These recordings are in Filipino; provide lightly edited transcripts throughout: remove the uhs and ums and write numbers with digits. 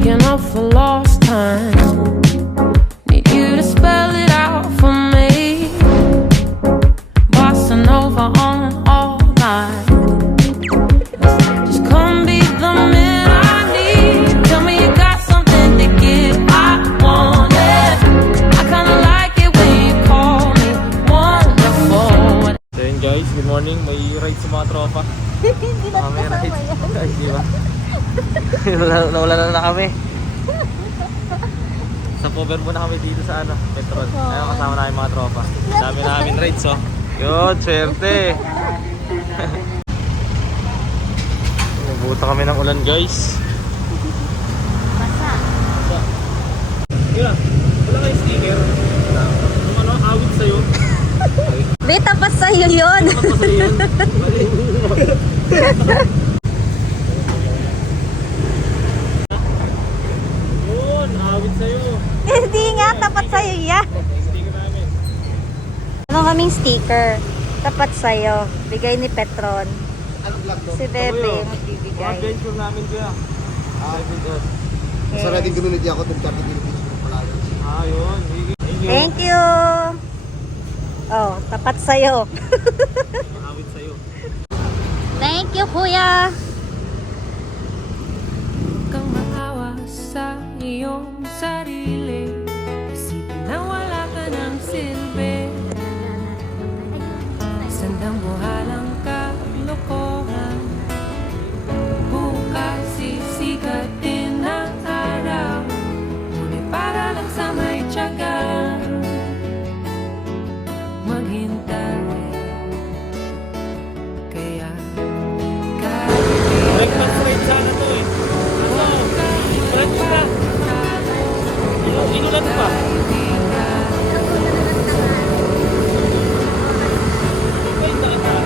making up for lost time. Need you to spell it out for me. Bossa Nova on all night. Just come be the man I need. Tell me you got something to give. I want it. I kinda like it when you call me wonderful. So yun guys, good morning. May ride sa mga tropa. Hindi na May kasama ride. yan. Guys, di ba? Nawala na kami. Sa cover muna kami dito sa ano, Petron. Ayun, kasama namin mga tropa. Dami namin rides, oh. Yun, swerte. Nabuta kami ng ulan, guys. Basa. Yun, wala kayo sticker. Yung ano, awit sa'yo. Beta pa sa'yo yun. Ano pa sa'yo yun? Yun, awit sa'yo. Hindi nga, tapat sa'yo yan. Sticker namin. Ano kaming sticker? Tapat sa'yo. Bigay ni Petron. Anong vlog to? Si Bebe Mga magbibigay. adventure namin kaya. Yes. Sa ready community ako, itong Charity Philippines ko pala. Yun. Thank you. Oh, tapat sa'yo. Awit sa'yo. Thank you, kuya. Kang maawa sa iyong sarili. Isipin na wala ka ng silbi. Sandang buhalang kalokohan. Bukas sisikat din ang araw. Ngunit para lang sa may tiyaga. Maghintay. Kaya Breakfast ride sana to eh. Break mo na. Inulan pa. Wait na kita.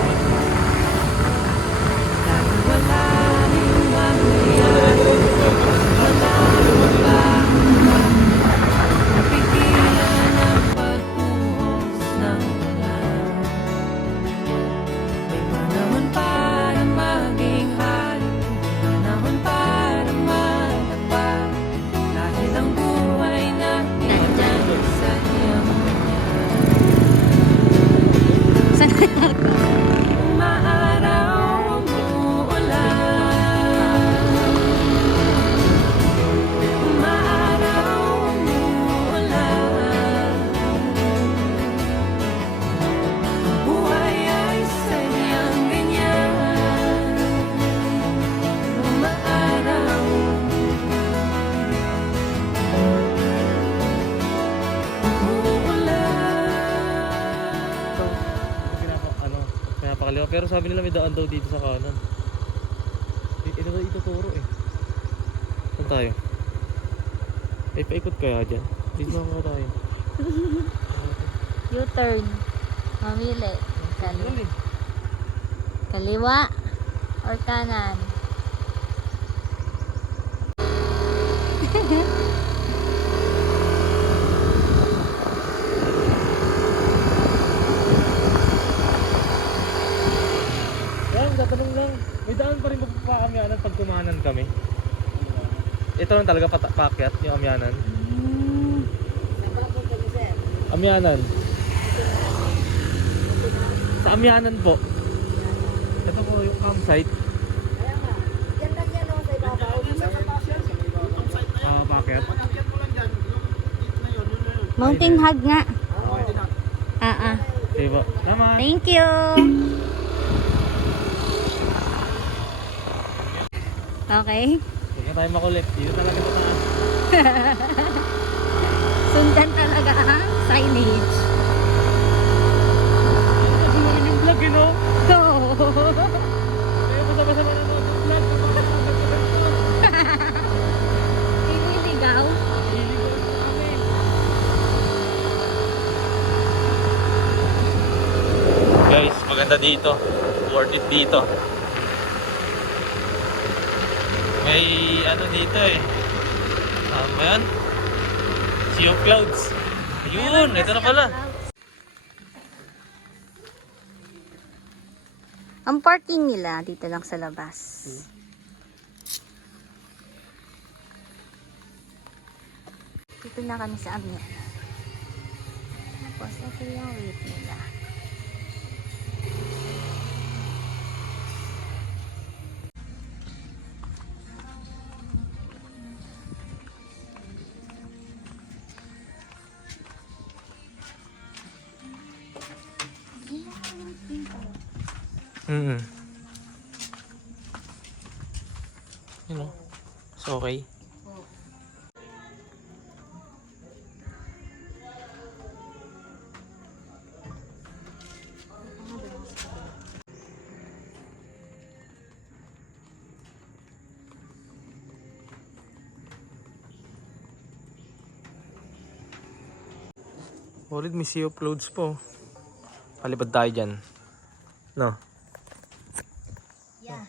Pinapakaliwa. Pero sabi nila may daan daw dito sa kanan. Ito daw ituturo eh. Saan tayo? Ay, paikot kaya dyan. Dito mga tayo. U-turn. Mamili. Yan eh. Kaliwa or kanan? Tatanong lang. May daan pa rin ba pa Amyanan pag kumanan kami? Ito lang talaga pakyat yung Amyanan. Amyanan. Sa Amyanan po. Ito po yung campsite. Yan lang yan o, sa ibabaw. Pakyat. Mountain Hug nga. Diba? Tama. Thank you. Okay. Huwag na tayo makulit. Dito talaga ito na. Sundan talaga ang signage. Kasi mo yung vlog eh no? Oo. Kaya masama-sama na vlog. Ililigaw. Guys, maganda dito. Worth it dito. May ano dito eh. Ano yan? Sea of Clouds. Ayun, ito na pala. Ang parking nila dito lang sa labas. Dito na kami sa amin. Tapos, ito yung wait nila. You know, it's okay. Ulit, may sea of clothes po. Palipad tayo dyan. No? Yeah.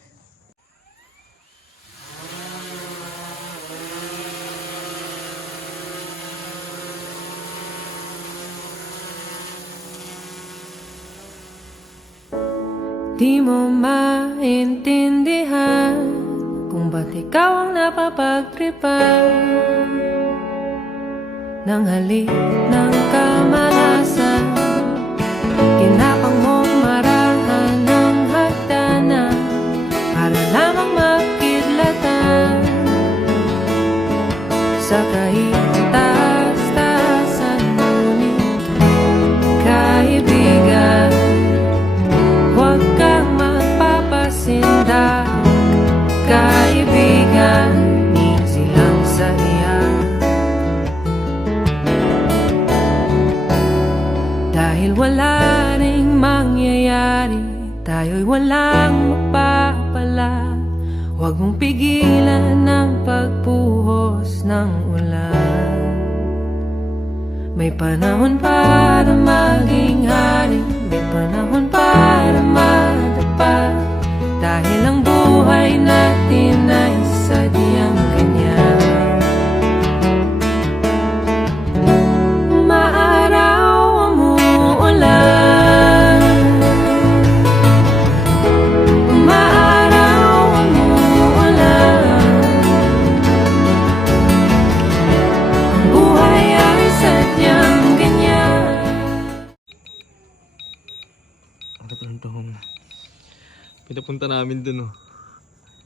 Di mo maintindihan kung ba't ikaw ang napapagtripan ng halik ng kamalasan. Kinapang mong marahan ng hagdanan para lamang makidlatan sa kahitaas-taasan. Ngunit kaibigan, huwag kang magpapasindak. Kaibigan, easy lang sa iyan. Dahil wala ring mangyayari, tayo'y walang mapapala. Huwag mong pigilan ang pagbuhos ng ulan. May panahon para maging hari, may panahon para matapat. Dahil ang buhay natin ay sadyang ganyan. Maaraw umuulan, maaraw umuulan. Ang buhay ay sadyang ganyan. Return to home. Pinapunta namin dun, oh.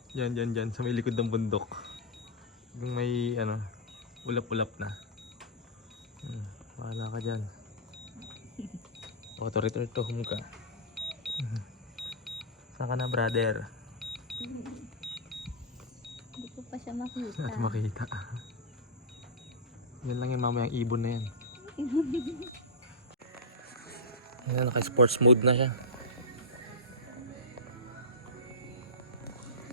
Diyan, sa may likod ng bundok. Yung may, ulap-ulap na. Wala ka dyan. Auto return to home ka. Saan ka na, brother? Hindi ko pa siya makita. At makita. Yan lang yan, mamayang ibon na yan. Yan, naka-sports mode na siya.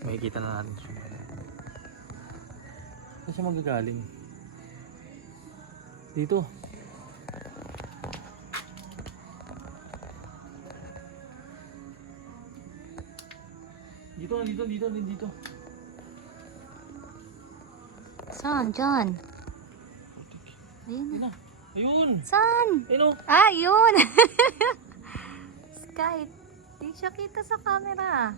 Makikita na natin siya. Saan siya magagaling? Dito. Dito. Saan? Diyan. Ayun na. Ayun! Saan? Ayun, oh. Ah, yun! Sky, di siya kita sa camera.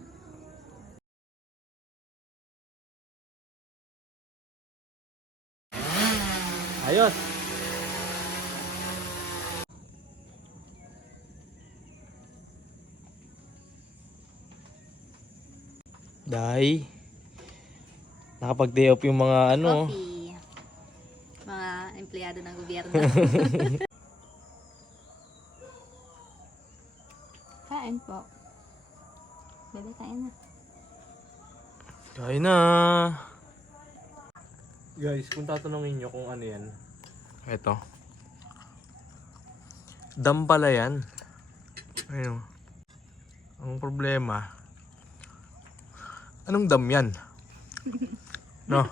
Ayos! Dahil nakapag-day off yung mga Coffee. Mga empleyado ng gobyerno. Kain po. Bebe, kain na. Kain na! Guys, kung tatanungin nyo kung ano yan, eto. Dam pala yan. Ayun. Ang problema, anong dam yan? No?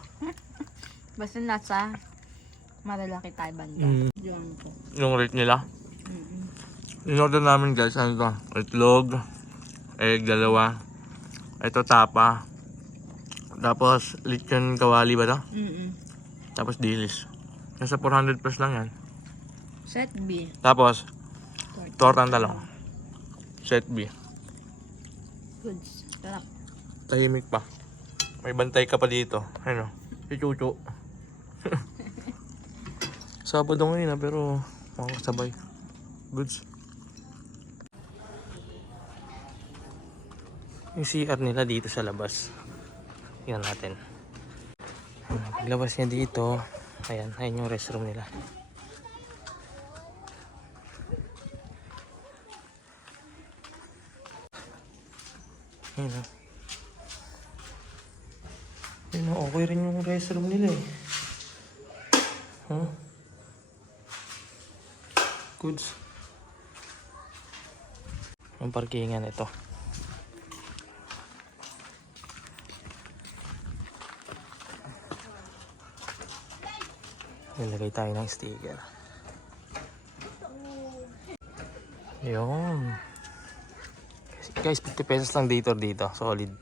Basta nasa malalaki tayo banda. Diyan po. Yung rate nila. In-order namin guys, ano to? Itlog, egg, 2. Ito tapa. Tapos lechon kawali ba to? Tapos dilis. Nasa 400 plus lang yan. Set B. Tapos, tortang talong. Set B. Goods. Sarap. Tahimik pa. May bantay ka pa dito. Ano? Si Chuchu. Sabado ngayon na pero makakasabay. Goods. Yung CR nila dito sa labas. Tingnan natin. Paglabas niya dito, ayan yung restroom nila. Ayan o. Ayan o, okay rin yung restroom nila eh. Huh? Goods. Ang parkingan ito. Nilagay tayo ng sticker. Yun. Guys, 50 pesos lang dito. Solid.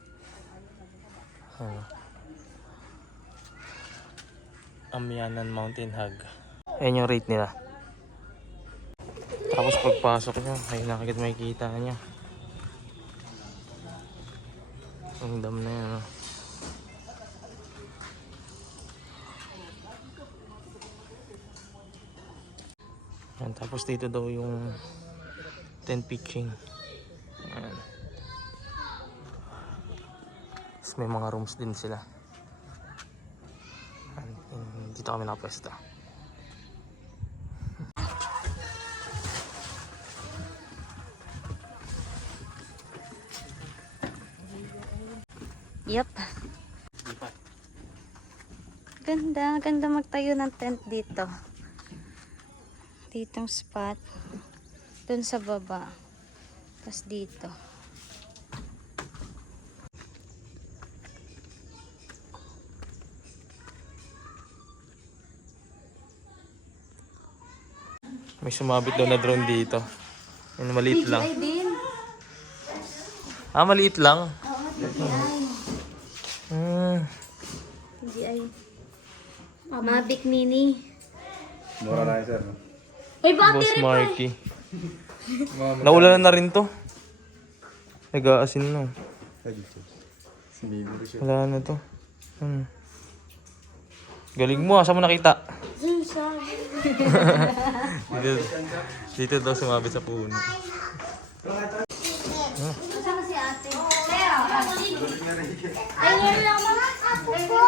Amyanan Mountain Hug. Ayan yung rate nila. Tapos pagpasok nyo, ayun na kagad makikita nyo. Ang dam na yan. Ayan, tapos dito daw yung tent pitching. Ayan. Tapos may mga rooms din sila. Ayan, dito kami nakapwesto. Yep. Ganda magtayo ng tent dito. Ditong spot. Dun sa baba. Tapos dito. May sumabit daw na drone dito. Yan, maliit lang. din. Ah, maliit lang. DJI. Mavic Mini. Mura na sir. Boss Marky. Naulanan na rin to. Nag-aasin na. Wala na to. Galing mo, saan mo nakita? dito daw sumabit sa puno. Kasama si ate. Ay, lang mga ako po.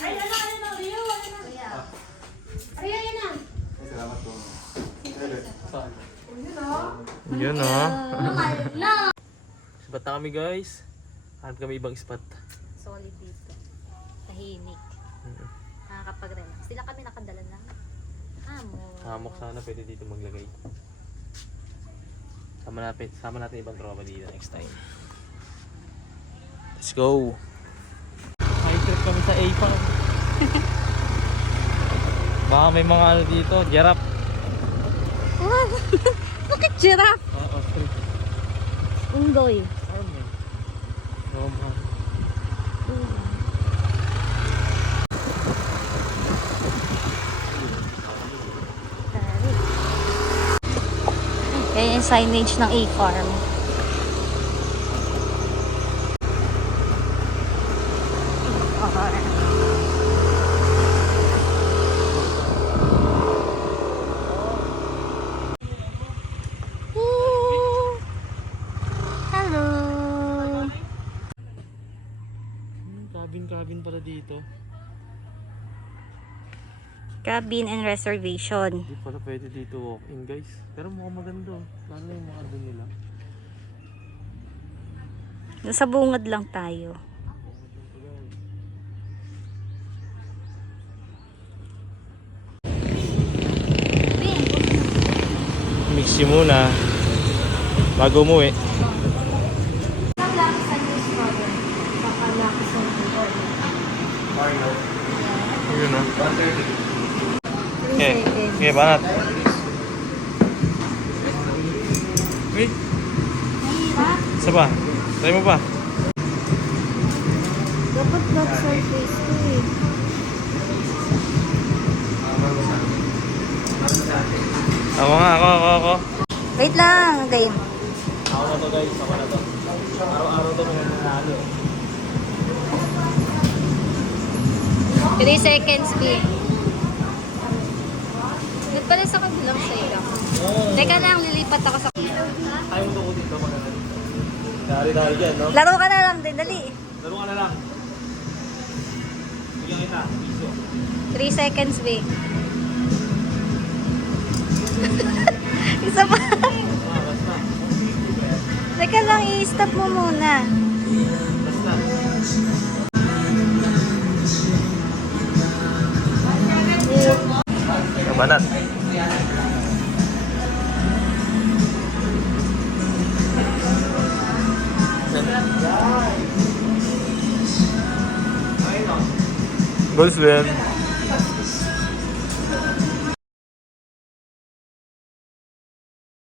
Ay, Yun o. Spot na kami guys. Hanap kami ibang spot. Solid dito. Tahimik. Nakakapag-relax. Sila kami nakadala na. Hamok sana pwede dito maglagay. Sama natin ibang tropa dito next time. Let's go. High trip kami sa A-Farm. Baka may mga ano dito, giraffe. Wow! Bakit giraffe? Ostrich. Unggoy. Yan yung signage ng A-Farm. Hello! Cabin pala dito. Cabin and reservation. Hindi pala pwede dito walk-in guys. Pero mukhang maganda. Lalo yung mga doon nila. Sa bungad lang tayo. Mixi muna. Bago umuwi. Yun o. Okay, banat. Wait. Isa pa. Try mo pa. Dapat not surface ko eh. Ako. Wait lang, game. Ako na to guys, ako na to. Araw-araw to mga nanalo. 3 seconds, please. pala sa kabilang side ako. Teka lang, lilipat ako sa... Ayaw mo ko dito mga naman. Dari tayo dyan, no? Laro ka na lang din, dali. Laro ka na lang. Bigyan kita, piso. 3 seconds, be. Isa pa. Basta. Teka lang, i-stop mo muna. Basta. Kabanat. Goals win.